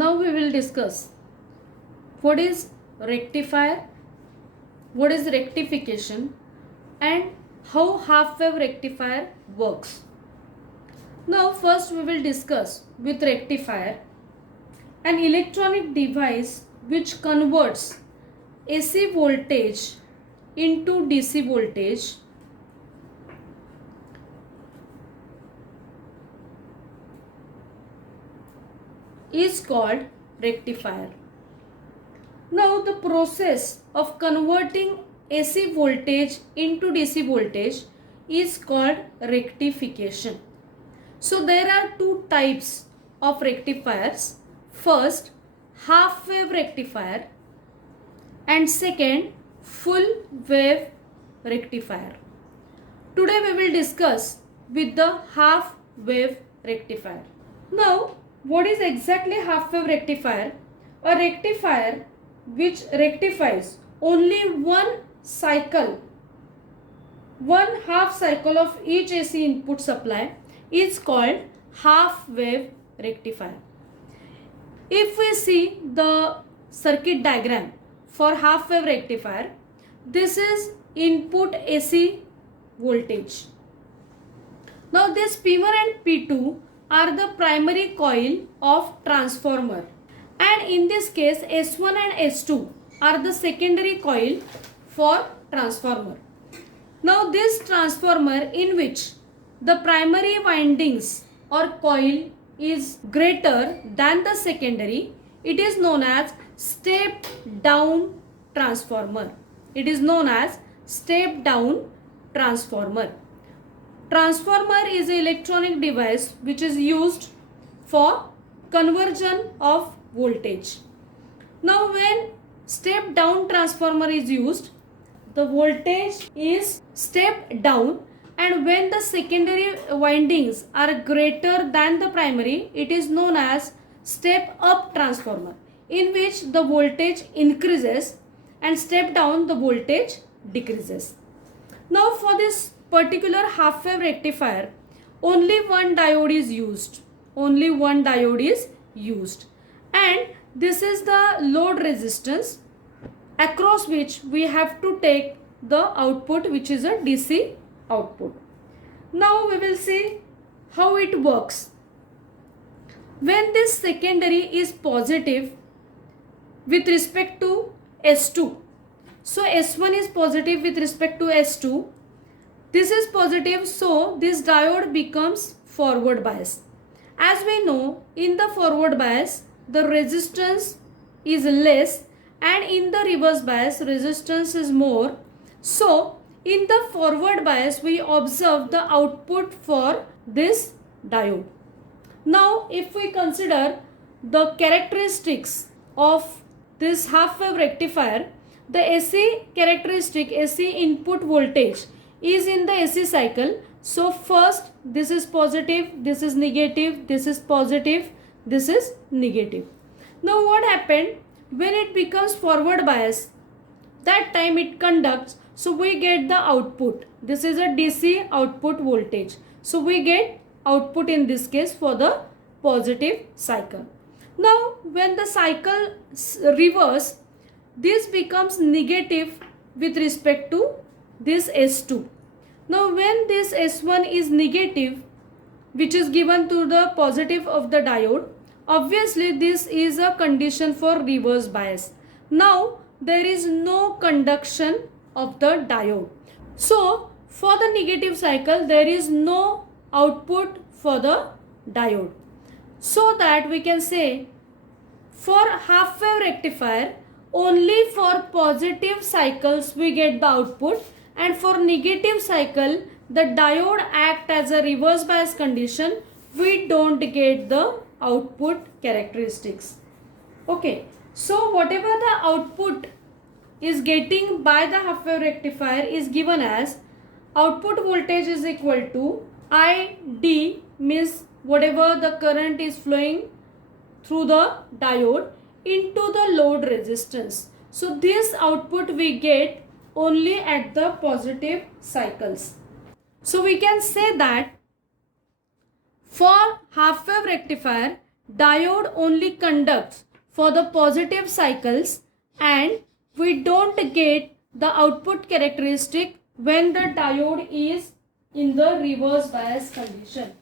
Now we will discuss what is rectifier, what is rectification, and how half wave rectifier works. Now first we will discuss with rectifier, an electronic device which converts AC voltage into DC voltage is called rectifier. Now the process of converting AC voltage into DC voltage is called rectification. So there are two types of rectifiers. First, half wave rectifier, and second, full wave rectifier. Today we will discuss with the half wave rectifier. Now, what is exactly half wave rectifier? A rectifier which rectifies only one cycle, one half cycle of each AC input supply is called half wave rectifier. If we see the circuit diagram for half wave rectifier, this is input AC voltage. Now this P1 and P2 are the primary coil of transformer, and in this case S1 and S2 are the secondary coil for transformer. Now this transformer in which the primary windings or coil is greater than the secondary, it is known as step down transformer. It is known as step down transformer. Transformer is an electronic device which is used for conversion of voltage. Now when step down transformer is used, the voltage is step down, and when the secondary windings are greater than the primary, it is known as step up transformer, in which the voltage increases, and step down the voltage decreases. Now for this particular half wave rectifier, only one diode is used. Only one diode is used. And this is the load resistance across which we have to take the output, which is a DC output. Now we will see how it works. When this secondary is positive with respect to S2, so S1 is positive with respect to S2, this is positive, so this diode becomes forward bias. As we know, in the forward bias the resistance is less, and in the reverse bias resistance is more. So in the forward bias we observe the output for this diode. Now if we consider the characteristics of this half wave rectifier, the AC characteristic, AC input voltage is in the AC cycle. So first this is positive, this is negative, this is positive, this is negative. Now what happened when it becomes forward bias? That time it conducts, so we get the output. This is a DC output voltage. So we get output in this case for the positive cycle. Now when the cycle reverse, this becomes negative with respect to this S2. Now when this S1 is negative, which is given to the positive of the diode, obviously this is a condition for reverse bias. Now there is no conduction of the diode. So for the negative cycle there is no output for the diode. So that we can say for half wave rectifier, only for positive cycles we get the output, and for negative cycle the diode act as a reverse bias condition, we don't get the output characteristics. Okay, so whatever the output is getting by the half wave rectifier is given as output voltage is equal to ID, means whatever the current is flowing through the diode, into the load resistance. So this output we get only at the positive cycles. So we can say that for half wave rectifier diode only conducts for the positive cycles and we don't get the output characteristic when the diode is in the reverse bias condition.